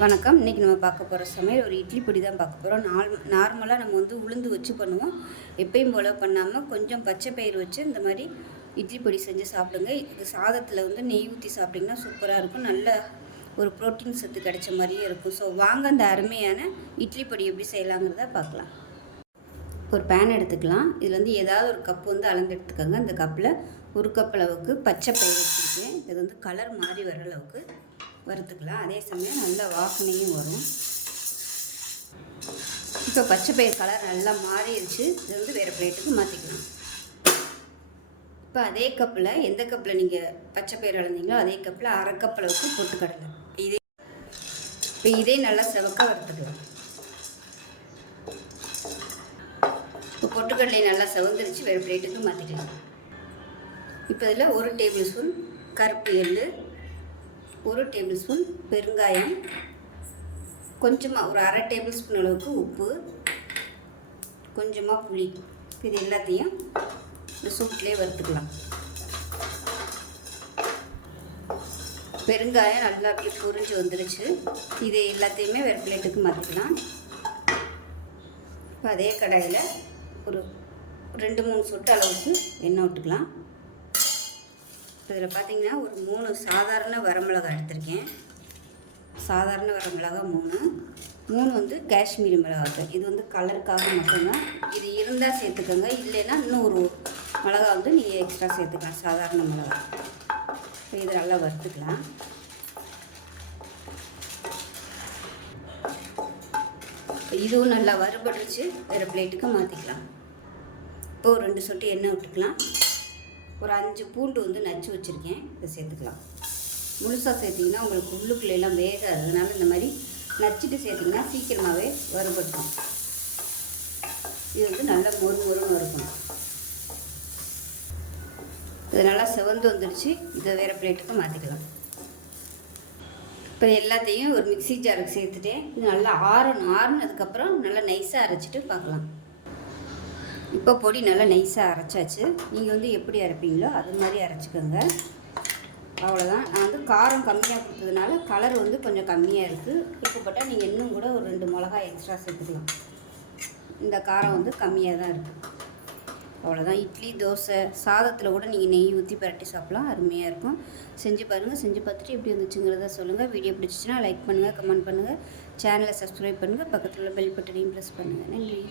வணக்கம். இன்றைக்கி நம்ம பார்க்க போகிற சமையல் ஒரு இட்லி பொடி தான் பார்க்க போகிறோம் நார் நார்மலாக நம்ம வந்து உளுந்து வச்சு பண்ணுவோம். எப்பயும் போல் பண்ணாமல் கொஞ்சம் பச்சை பயிர் வச்சு இந்த மாதிரி இட்லி பொடி செஞ்சு சாப்பிடுங்க. இது சாதத்தில் வந்து நெய் ஊற்றி சாப்பிட்டிங்கன்னா சூப்பராக இருக்கும். நல்ல ஒரு புரோட்டீன் சத்து கிடைச்ச மாதிரியே இருக்கும். ஸோ வாங்க அந்த அருமையான இட்லி பொடி எப்படி செய்யலாங்கிறத பார்க்கலாம். ஒரு பேன் எடுத்துக்கலாம். இதில் வந்து ஏதாவது ஒரு கப்பு வந்து அளந்து எடுத்துக்கோங்க. அந்த கப்பில் ஒரு கப் அளவுக்கு பச்சை பயிர் வச்சுருக்கேன். இது வந்து கலர் மாறி வர அளவுக்கு. வறுத்துக்கலாம் அதே சமயம் நல்ல வாசனையும் வரும். இப்போ பச்சை பயிர் கலர் நல்லா மாறிடுச்சு. இது வந்து வேறு பிளேட்டுக்கு மாற்றிக்கலாம் இப்போ அதே கப்பில் எந்த கப்பில் நீங்கள் பச்சை பயிர் வளர்ந்தீங்களோ அதே கப்பில் அரை கப் அளவுக்கு பொட்டுக்கடலை இதே இப்போ இதே நல்லா செவக்க வறுத்துக்கலாம். இப்போ பொட்டுக்கடலை நல்லா செவந்துருச்சு. வேறு பிளேட்டுக்கு மாற்றிக்கலாம் இப்போ இதில் ஒரு டேபிள் ஸ்பூன் கருப்பு எள்ளு ஒரு டேபிள் ஸ்பூன் பெருங்காயம் கொஞ்சமாக ஒரு அரை டேபிள் ஸ்பூன் அளவுக்கு உப்பு கொஞ்சமாக புளி. இது எல்லாத்தையும் இந்த சூட்லேயே வறுத்துக்கலாம். பெருங்காயம் நல்லா அப்படியே புரிஞ்சு வந்துருச்சு. இது எல்லாத்தையுமே வேறு பிளேட்டுக்கு மாற்றிக்கலாம் இப்போ அதே கடாயில் ஒரு ரெண்டு மூணு சொட்டு அளவுக்கு எண்ணெய் விட்டுக்கலாம். இதில் பார்த்தீங்கன்னா ஒரு மூணு சாதாரண வரமிளகா எடுத்திருக்கேன். சாதாரண வரமிளகா மூணு. மூணு வந்து காஷ்மீரி மிளகாத்தூள். இது வந்து கலருக்காக மட்டும்தான். இது இருந்தால் சேர்த்துக்கோங்க. இல்லைன்னா இன்னும் ஒரு மிளகா வந்து நீங்கள் எக்ஸ்ட்ரா சேர்த்துக்கலாம். சாதாரண மிளகா. இது இதை நல்லா வறுத்துக்கலாம். இதுவும் நல்லா வறுபட்டுருச்சு. வேறு பிளேட்டுக்கு மாற்றிக்கலாம் இப்போ ரெண்டு சொட்டு எண்ணெய் விட்டுக்கலாம். ஒரு அஞ்சு பூண்டு வந்து நச்சு வச்சுருக்கேன். இதை சேர்த்துக்கலாம். முழுசாக சேர்த்திங்கன்னா உங்களுக்கு உள்ளுக்குள்ளெல்லாம் வேகாது. அதனால் இந்த மாதிரி நச்சுட்டு சேர்த்திங்கன்னா சீக்கிரமாகவே வறுபட்டுரும். இது வந்து நல்லா மொறு மொறுன்னு இருக்கணும் இது நல்லா செவந்து வந்துடுச்சு இதை வேறு பிளேட்டுக்கு மாற்றிக்கலாம் இப்போ எல்லாத்தையும் ஒரு மிக்ஸி ஜாருக்கு சேர்த்துட்டேன். இது நல்லா ஆறணும். ஆறுனதுக்கப்புறம் நல்லா நைஸாக அரைச்சிட்டு பார்க்கலாம். இப்போ பொடி நல்லா நைஸாக அரைச்சாச்சு. நீங்கள் வந்து எப்படி அரைப்பீங்களோ அது மாதிரி அரைச்சிக்கோங்க. அவ்வளோதான் நான் வந்து காரம் கம்மியாக கொடுத்ததுனால கலர் வந்து கொஞ்சம் கம்மியாக இருக்குது விருப்பப்பட்டால் நீங்கள் இன்னும் கூட ஒரு ரெண்டு மிளகா எக்ஸ்ட்ரா சேர்த்துக்கலாம். இந்த காரம் வந்து கம்மியாக தான் இருக்குது அவ்வளோதான் இட்லி தோசை சாதத்தில் கூட நீங்கள் நெய் ஊற்றி பரட்டி சாப்பிட்லாம். அருமையாக இருக்கும். செஞ்சு பாருங்கள் செஞ்சு பார்த்துட்டு எப்படி வந்துச்சுங்கிறத சொல்லுங்கள் வீடியோ பிடிச்சிச்சின்னா லைக் பண்ணுங்கள் கமெண்ட் பண்ணுங்கள் சேனலை சப்ஸ்கிரைப் பண்ணுங்கள் பக்கத்தில் உள்ள பெல் பட்டனையும் ப்ரெஸ் பண்ணுங்கள் நன்றி.